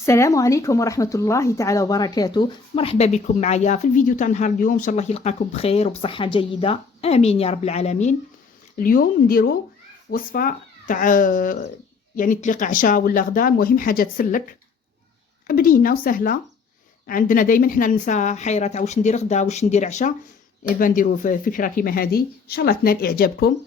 السلام عليكم ورحمة الله تعالى وبركاته. مرحبا بكم معايا في الفيديو تاع نهار اليوم. ان شاء الله يلقاكم بخير وبصحة جيدة، امين يا رب العالمين. اليوم نديرو وصفة تاع يعني تليق عشاء ولا غدا، المهم حاجة تسلك بنينة وسهلة. عندنا دائما حنا النساء حيرة تاع واش ندير غدا واش ندير عشاء، ايبا نديرو فكرة كيما هذه ان شاء الله تنال اعجابكم.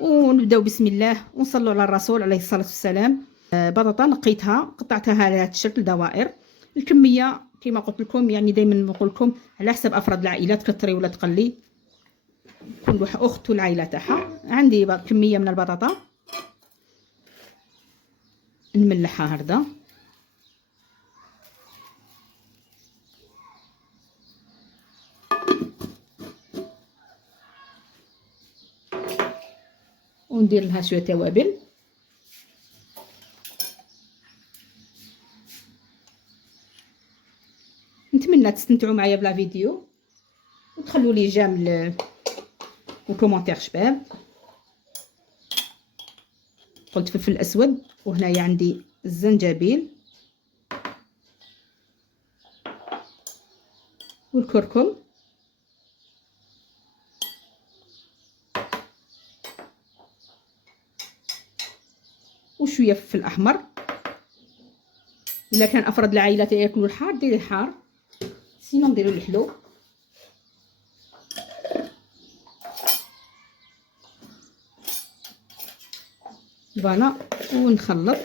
ونبداو بسم الله ونصلوا على الرسول عليه الصلاة والسلام. بطاطا نقيتها قطعتها على هذا الشكل دوائر. الكميه كما قلت لكم يعني دائما نقول لكم على حسب افراد العائله، تكثري ولا تقلي، كل اخت والعائله تاعها. عندي كميه من البطاطا نملحها هكذا، وندير لها شويه توابل. نتمنى تستمتعوا معايا بلا فيديو وتخلوا لي جيم وكومونتير شباب. قلت فلفل اسود، وهنايا عندي الزنجبيل والكركم وشويه فلفل احمر. الا كان افراد العائله ياكلوا الحار ديري حار، سينو نديرو الحلو. فوالا ونخلط.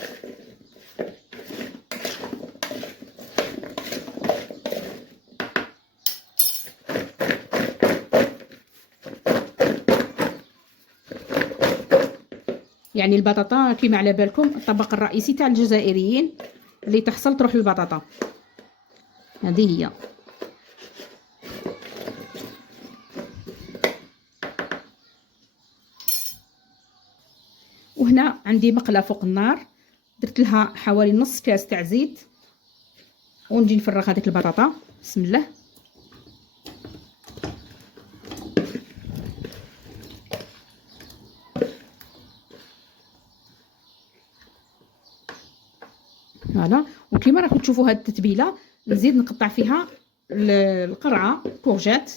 يعني البطاطا كيما على بالكم الطبق الرئيسي تاع الجزائريين، اللي تحصل تروح للبطاطا، هذه هي. وهنا عندي مقله فوق النار، درت لها حوالي نص كاس تاع زيت، ونجي نفرغ هذيك البطاطا. بسم الله. فوالا. وكيما راكم تشوفوا هاد التتبيله نزيد نقطع فيها القرعه كورجات،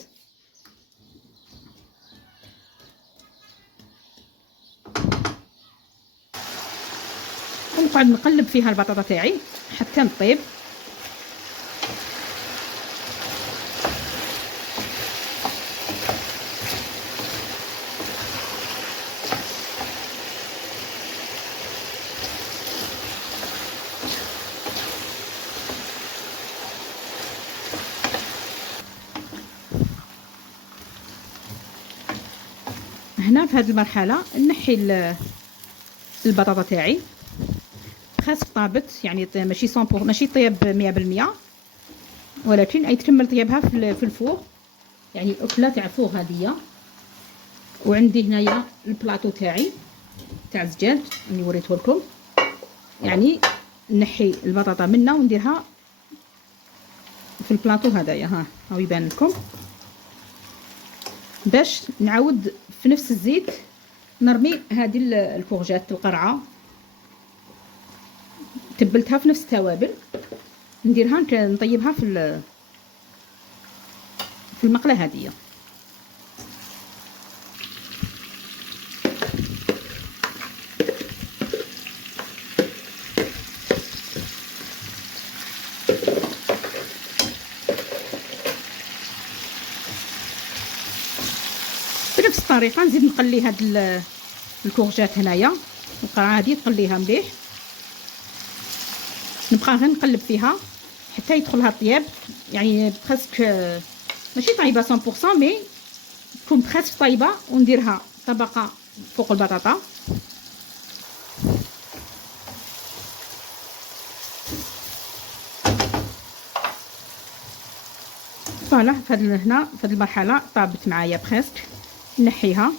ونقعد نقلب فيها البطاطا تاعي حتى نطيب. هنا في هذه المرحله نحي البطاطا تاعي خاص طابت، يعني ماشي ماشي طيب 100%، ولكن اي تكمل طيابها في الفوغ، يعني اكله تاع فوغ هذه. وعندي هنايا البلاطو تاعي تاع الزجاج اللي وريته لكم، يعني نحي البطاطا منها ونديرها في البلاطو هذايا. ها يبان لكم، باش نعاود في نفس الزيت نرمي هذه الكورجات القرعه، تبلتها في نفس التوابل، نديرها نطيبها في المقله هذه. بنفس الطريقه نزيد نقلي هاد الكورجات هنايا، القرعه هذه تقليها مليح، نبقى غير نقلب فيها حتى يدخلها الطياب، يعني برسك ماشي طايبه 100% مي تكون برسك طايبه. ونديرها طبقه فوق البطاطا. فوالا هنا في هذه المرحله طابت معايا برسك، نحيها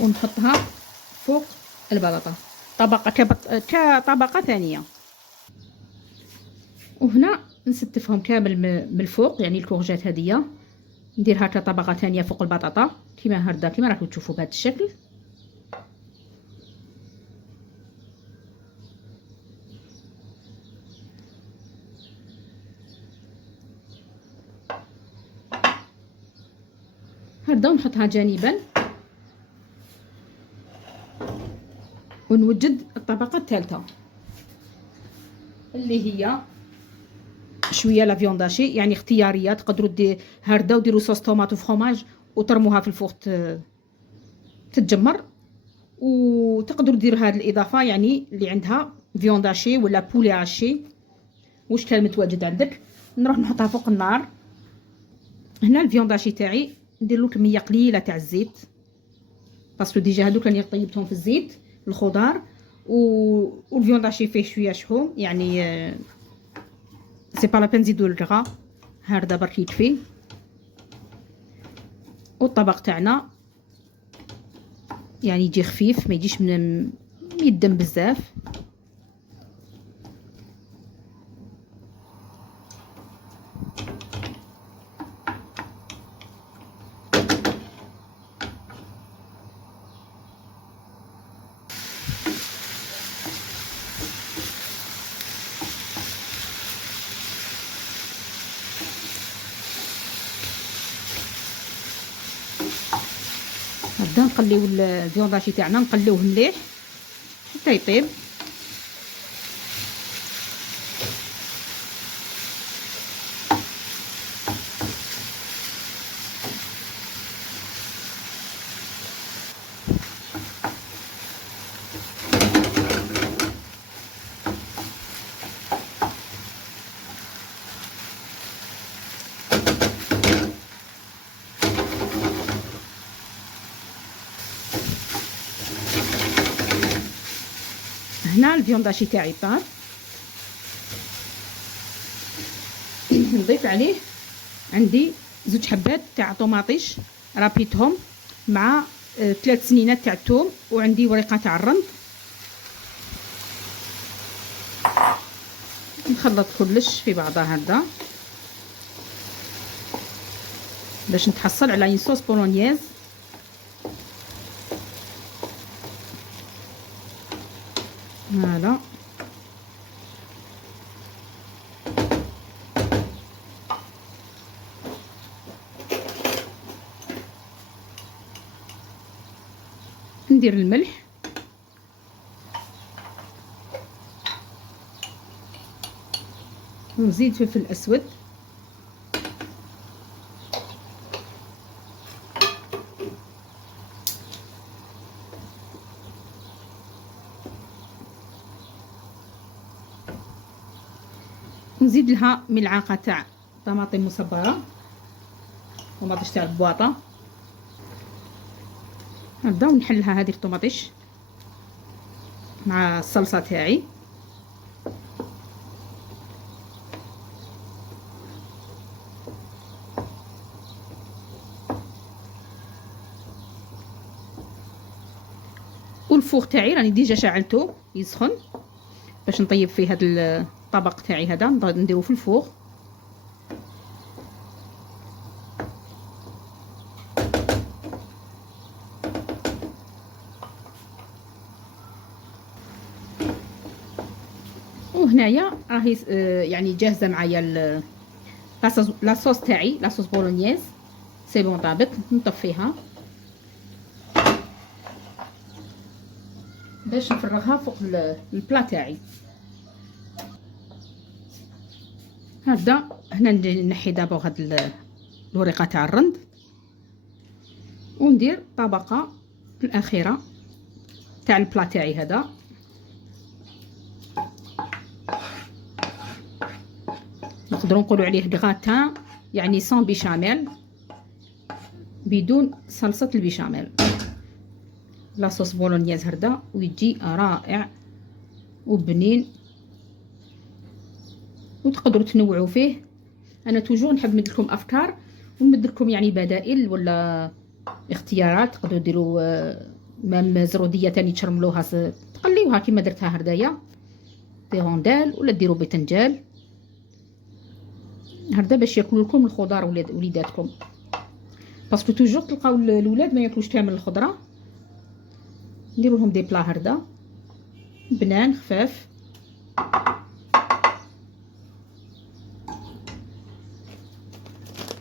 ونحطها فوق البطاطا طبقه كطبقه ثانيه. وهنا نستفهم كامل من الفوق، يعني الكورجات هذه نديرها كطبقه ثانيه فوق البطاطا كيما هكذا، كيما راكم تشوفوا بهذا الشكل. هكذا ونحطها جانبا، ونوجد الطبقه الثالثه اللي هي شويه لا فيونداشي، يعني اختياريه. تقدروا هارده وديروا صوص طوماط وفرomاج وترموها في الفوق تتجمر، وتقدروا ديروا هذه الاضافه يعني اللي عندها فيونداشي ولا بولي هاشي واش كان متواجد عندك. نروح نحطها فوق النار. هنا الفيونداشي تاعي ندير له كميه قليله تاع الزيت، باسكو ديجا هادوك راني طيبتهم في الزيت الخضار، والفيونداشي فيه شويه شحوم يعني سي با لا بين نزيدو الرغا، هذا برك يكفي. والطبق تاعنا يعني يجي خفيف، ما يجيش من يدم بزاف. نبدا نقليو الفيونداشي تاعنا، نقليوه مليح حتى يطيب. هنا الفيونداشي تاعي طاب، نضيف عليه عندي 2 حبات تاع طوماطيش رابيتهم مع 3 سنينات تاع الثوم، وعندي ورقه تاع الرند. نخلط كلش في بعضها هكذا باش نتحصل على اون صوص بولونياز. فوالا ندير الملح ونزيد فلفل اسود، نزيد لها ملعقه تاع طماطم مصبره، طماطيش تاع البواطه هكذا، ونحلها هذه الطماطيش مع الصلصه تاعي. والفوغ تاعي راني ديجا شعلته يسخن باش نطيب فيه هذا الطبق تاعي. هذا نديرو في الفوغ. وهنايا راهي يعني جاهزه معايا لاصوص تاعي، لاصوص بولونياز سي بون طابت. نطفيها باش نفرغها فوق البلا تاعي هكذا. هنا نحي دابا هاد الورقه تاع الرند، وندير طبقه الاخيره تاع البلا تاعي. هذا نقدروا نقولوا عليه غراتان، يعني سون بيشاميل، بدون صلصه البيشاميل، لاصوص بولونياز هردا، ويجي رائع وبنين. وتقدروا تنوعوا فيه. انا توجور نحب نمد لكم افكار ونمد لكم يعني بدائل ولا اختيارات. تقدروا ديروا مام زروديه تاني تشرملوها تقليوها كيما درتها هردايا دي روندال، ولا ديروا بتنجال هكذا باش ياكلوا لكم الخضار وليداتكم، باسكو توجور تلقاو الاولاد ما ياكلوش كامل الخضره. نديروا لهم دي بلا هكذا بنان خفاف.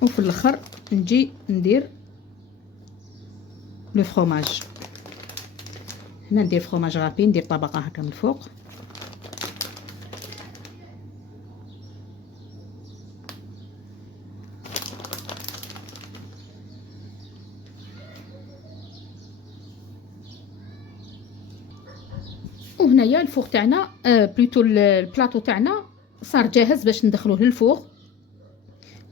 وفي الاخر نجي ندير لو فروماج. هنا ندير فروماج غابي، ندير طبقه هكا من الفوق. وهنايا الفوق تاعنا بلوتو البلاطو تاعنا صار جاهز باش ندخلوه للفوق.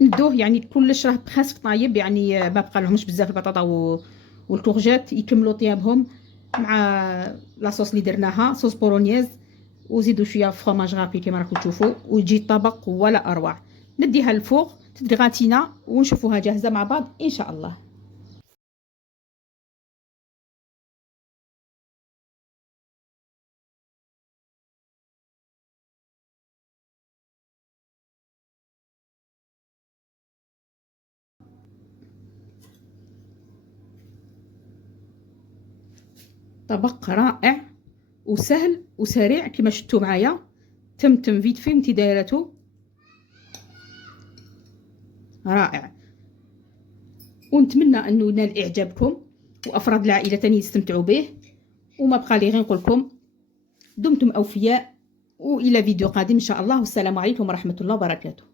ندوه يعني كلش راه خاسف طايب، يعني ما بقى لهمش بزاف البطاطا والكورجات يكملوا طيابهم مع لاصوص اللي درناها صوص بولونيز، وزيدوا شويه فرماج غابي كما راكم تشوفوا، ويجي طبق ولا اروع. نديها للفوق تدغاتينا ونشوفوها جاهزه مع بعض ان شاء الله. طبق رائع وسهل وسريع كما شفتوا معايا، تم فيت في انتي دايرته رائع. ونتمنى انه ينال اعجابكم وافراد العائله تاني يستمتعوا به. وما بقى لي غير نقول لكم دمتم اوفياء، والى فيديو قادم ان شاء الله، والسلام عليكم ورحمه الله وبركاته.